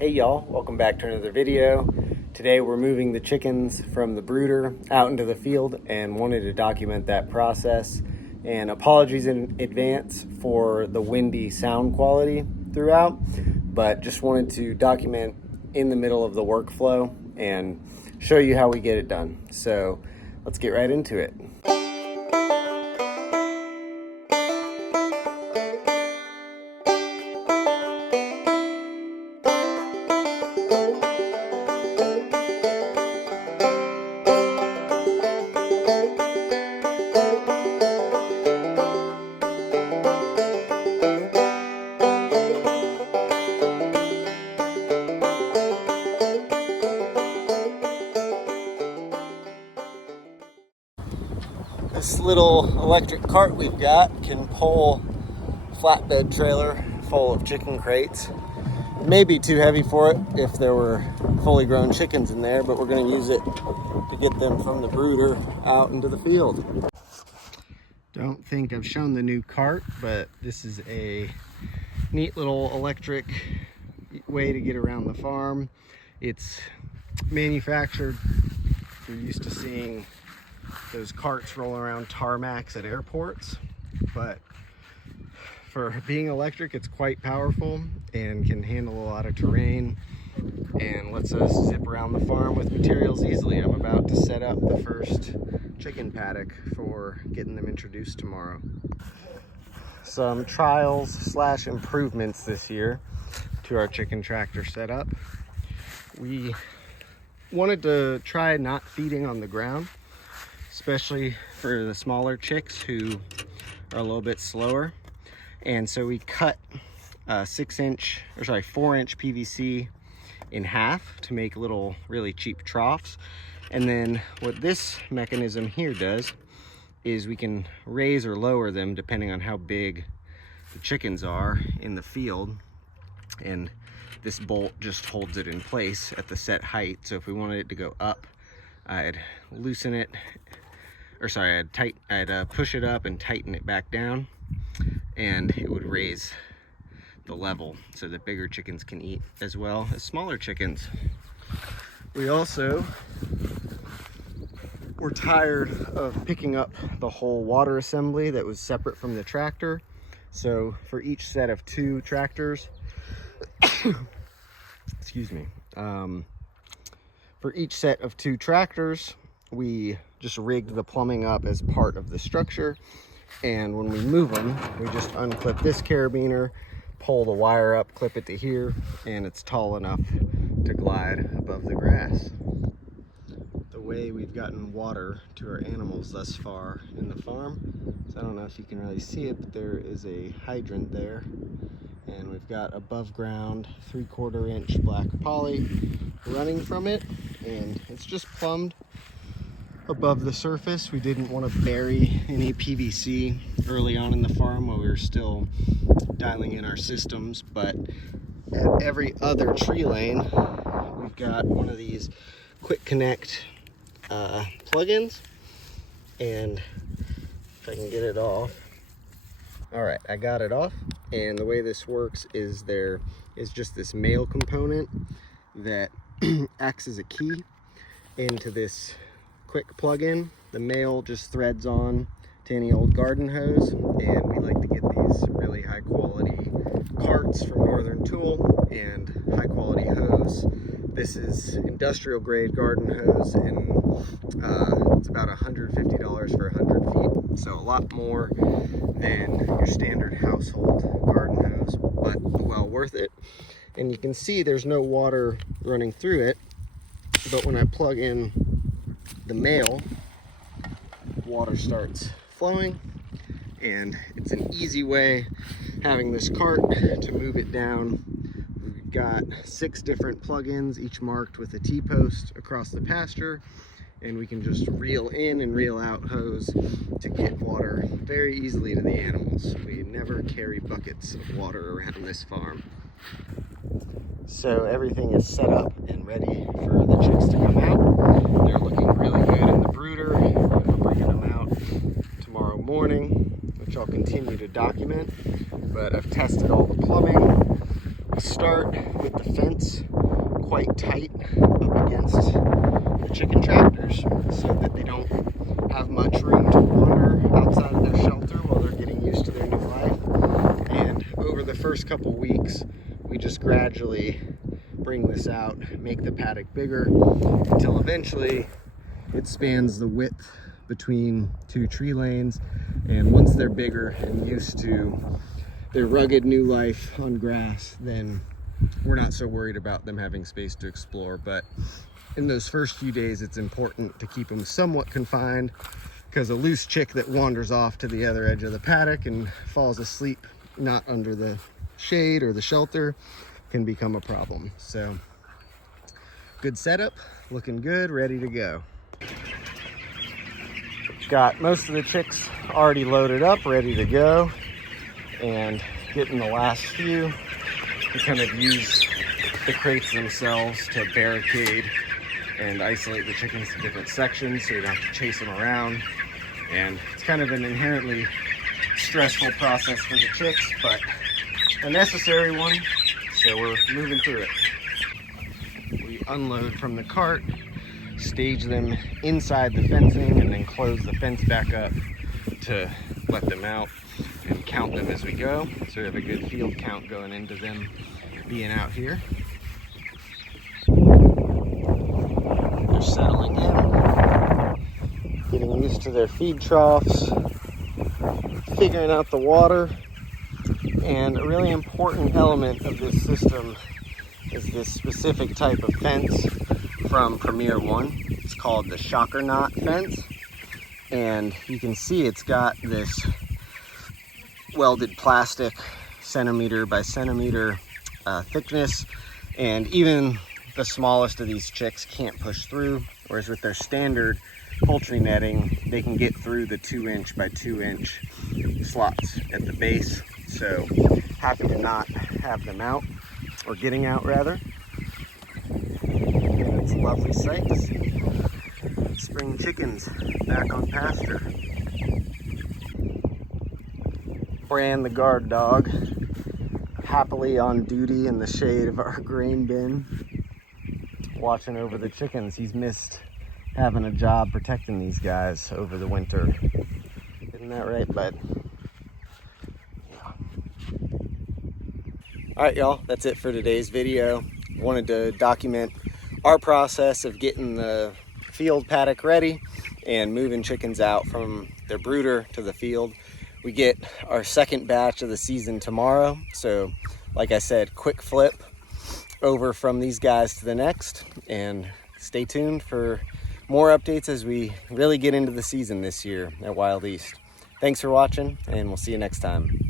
Hey y'all, welcome back to another video. Today we're moving the chickens from the brooder out into the field and wanted to document that process. And apologies in advance for the windy sound quality throughout, but just wanted to document in the middle of the workflow and show you how we get it done. So let's get right into it. This little electric cart we've got can pull a flatbed trailer full of chicken crates. It may be too heavy for it if there were fully grown chickens in there, but we're going to use it to get them from the brooder out into the field. Don't think I've shown the new cart, but this is a neat little electric way to get around the farm. It's manufactured. You're used to seeing those carts rolling around tarmacs at airports, but for being electric, it's quite powerful and can handle a lot of terrain and lets us zip around the farm with materials easily. I'm about to set up the first chicken paddock for getting them introduced tomorrow. Some trials / improvements this year to our chicken tractor setup. We wanted to try not feeding on the ground, especially for the smaller chicks who are a little bit slower. And so we cut 4-inch PVC in half to make little really cheap troughs. And then what this mechanism here does is we can raise or lower them depending on how big the chickens are in the field. And this bolt just holds it in place at the set height. So if we wanted it to go up, I'd loosen it, I'd push it up and tighten it back down, and it would raise the level so that bigger chickens can eat as well as smaller chickens. We also were tired of picking up the whole water assembly that was separate from the tractor. So for each set of 2 tractors, excuse me, for each set of 2 tractors, we just rigged the plumbing up as part of the structure. And when we move them, we just unclip this carabiner, pull the wire up, clip it to here, and it's tall enough to glide above the grass. The way we've gotten water to our animals thus far in the farm, so I don't know if you can really see it, but there is a hydrant there. And we've got above ground 3/4 inch black poly running from it, and it's just plumbed above the surface. We didn't want to bury any PVC early on in the farm while we were still dialing in our systems, but at every other tree lane, we've got one of these quick connect plugins, and if I can get it off. All right, I got it off, and the way this works is there is just this male component that acts as a key into this quick plug-in. The male just threads on to any old garden hose, and we like to get these really high quality carts from Northern Tool and high quality hose. This is industrial grade garden hose, and it's about $150 for 100 feet, so a lot more than your standard household garden hose, but well worth it. And you can see there's no water running through it, but when I plug in the male, water starts flowing, and it's an easy way, having this cart, to move it down. We've got 6 different plugins, each marked with a T-post across the pasture, and we can just reel in and reel out hose to get water very easily to the animals. We never carry buckets of water around this farm. So everything is set up and ready for the chicks to come out. They're looking really good in the brooder, and we're bringing them out tomorrow morning, which I'll continue to document. But I've tested all the plumbing. We start with the fence quite tight up against the chicken tractors so that they don't have much room to wander outside of their shelter while they're getting used to their new life. And over the first couple weeks, we just gradually bring this out, make the paddock bigger until eventually it spans the width between two tree lanes. And once they're bigger and used to their rugged new life on grass, then we're not so worried about them having space to explore. But in those first few days, it's important to keep them somewhat confined, because a loose chick that wanders off to the other edge of the paddock and falls asleep not under the shade or the shelter can become a problem. So good setup, looking good, ready to go. Got most of the chicks already loaded up, ready to go, and getting the last few. We kind of use the crates themselves to barricade and isolate the chickens to different sections so you don't have to chase them around. And it's kind of an inherently stressful process for the chicks, but a necessary one, so we're moving through it. We unload from the cart, stage them inside the fencing, and then close the fence back up to let them out and count them as we go. So we have a good field count going into them being out here. They're settling in, getting used to their feed troughs, figuring out the water. And a really important element of this system is this specific type of fence from Premier One. It's called the shocker knot fence. And you can see it's got this welded plastic, centimeter by centimeter thickness, and even the smallest of these chicks can't push through, whereas with their standard poultry netting, they can get through the 2-inch by 2-inch slots at the base. So happy to not have them out, or getting out rather. It's a lovely sight to see spring chickens back on pasture. Bran, the guard dog, happily on duty in the shade of our grain bin, watching over the chickens. He's missed having a job protecting these guys over the winter. Isn't that right, bud? Yeah. All right, y'all, that's it for today's video. Wanted to document our process of getting the field paddock ready and moving chickens out from their brooder to the field. We get our second batch of the season tomorrow, so like I said, quick flip over from these guys to the next, and stay tuned for more updates as we really get into the season this year at Wild East. Thanks for watching, and we'll see you next time.